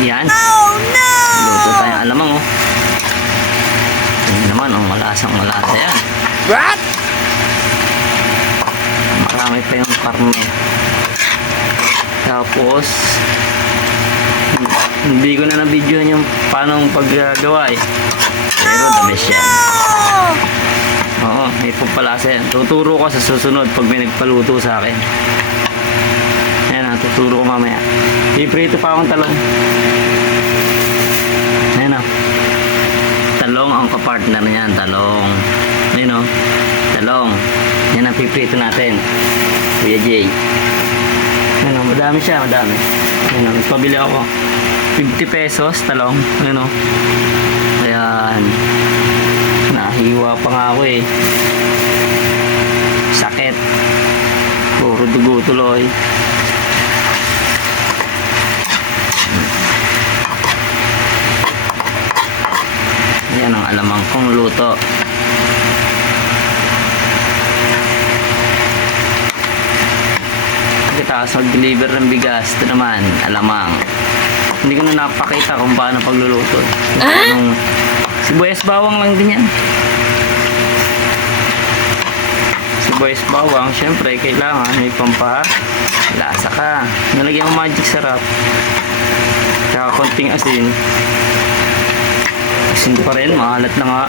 Yan. Oh no! Luto tayong alamang oh. Yan naman oh, malasang malasa yan. What? Marami pa yung karne. Tapos hindi ko na na-videoan yung paano paggagawa eh. Pero the best yan. Oo, may pagpalasa yan. Tuturo ko sa susunod pag may nagpaluto sa akin. Ayan na, tuturo ko mamaya. Iprito pa akong talong. Ayan na. Talong ang kapartner niyan, talong. Ayan o, talong. Yan ang piprito natin. Kuya Jay. Ayan o, madami siya, madami. Ayan o, nagpabili ako. 50 pesos, talong. Ayan o. Ayan. Nahiwa pa nga ako eh. Sakit. Puro dugo tuloy. Yan ang alamang kong luto. Tapos mag-deliver ng bigas. Ito naman, alamang. Hindi ko na napakita kung paano pagluluto. Yung sibuyas bawang lang din yan. Sibuyas bawang, syempre kailangan may pampalasa ka. Nalagyan mo magic sarap. Tsaka konting asin. Asin pa rin, maalat na nga.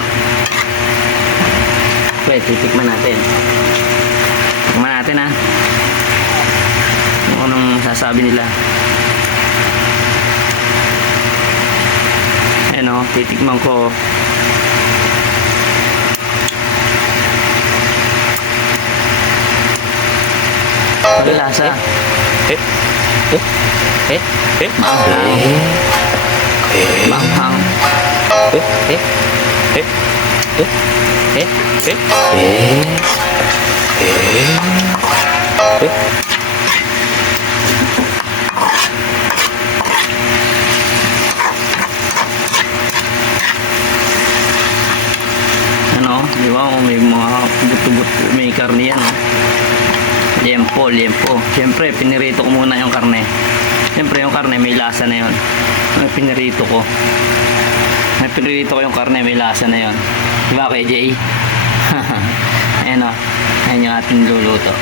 Pwede, titikman natin. Tikman natin ha. Kung anong sasabi nila. Ayan o, titikman ko. Ang lasa. Manghang. Ano, di ba? May mga buto-buto, may karne yan. Liempo, liempo. Siyempre, pinirito ko muna yung karne. Siyempre, yung karne may lasa na yun. May pinirito ko. May pinirito ko yung karne, may lasa na yun. Di ba, kay Jay? Ayan o. Ayan yung ating luluto.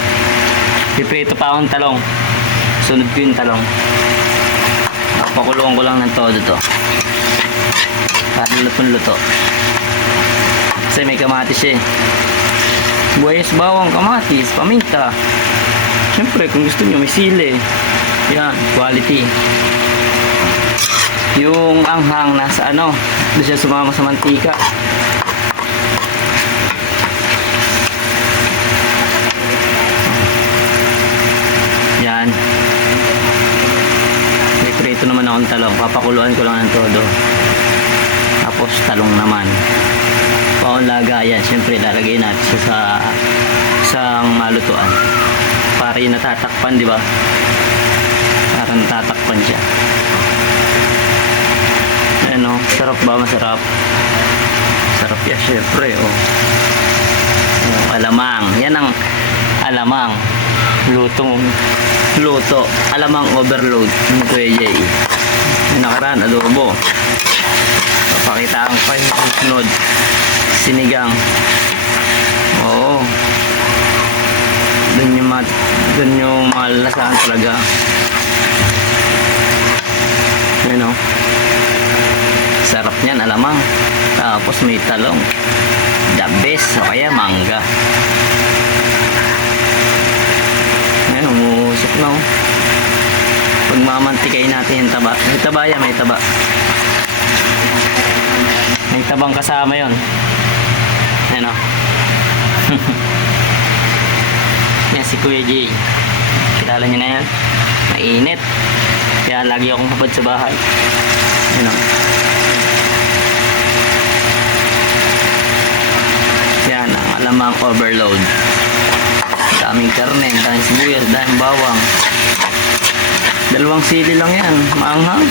Piprito pa akong talong. Sunod ko yung talong. Pakulungan ko lang ng todo to. Para lutong-luto. Kasi may kamatis eh. Buwayas, bawang, kamatis, paminta. Siyempre, kung gusto nyo, may sili. Yan, quality. Yung anghang nasa ano, doon siya sumama sa mantika. Yan. May prito naman akong talong. Papakuluan ko lang ng todo. Tapos talong naman. Paunlagayan, siyempre lalagay natin siya sa isang malutuan para yung natatakpan, di ba? Para natatakpan siya. Ano, sarap ba? Masarap. Sarap yan, syempre, oh. Yung alamang. Yan ang alamang. Luto. Alamang overload. Ano ko yung Jay? Yung nakaraan, adobo. Papakitaan ko yung sunod. Sinigang. Oo. Doon yung malalasaan talaga. Ano? Sarap niyan, alamang. Tapos may talong. The best. O kaya mangga. Ayan, umuusok na oh. Pagmamantikain natin yung taba. May taba yan, may taba. May tabang kasama yon. Ayan o. Yan si Kuya Jay. Kilala niyo na yan. Mainit. Kaya lagi akong kapad sa bahay. Ayan o. Yan ang alamang overload. Daming karne, daming sibuyas, daming bawang. 2 sili lang yan. Maanghang.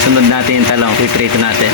Sunod natin yung talong, piprito natin.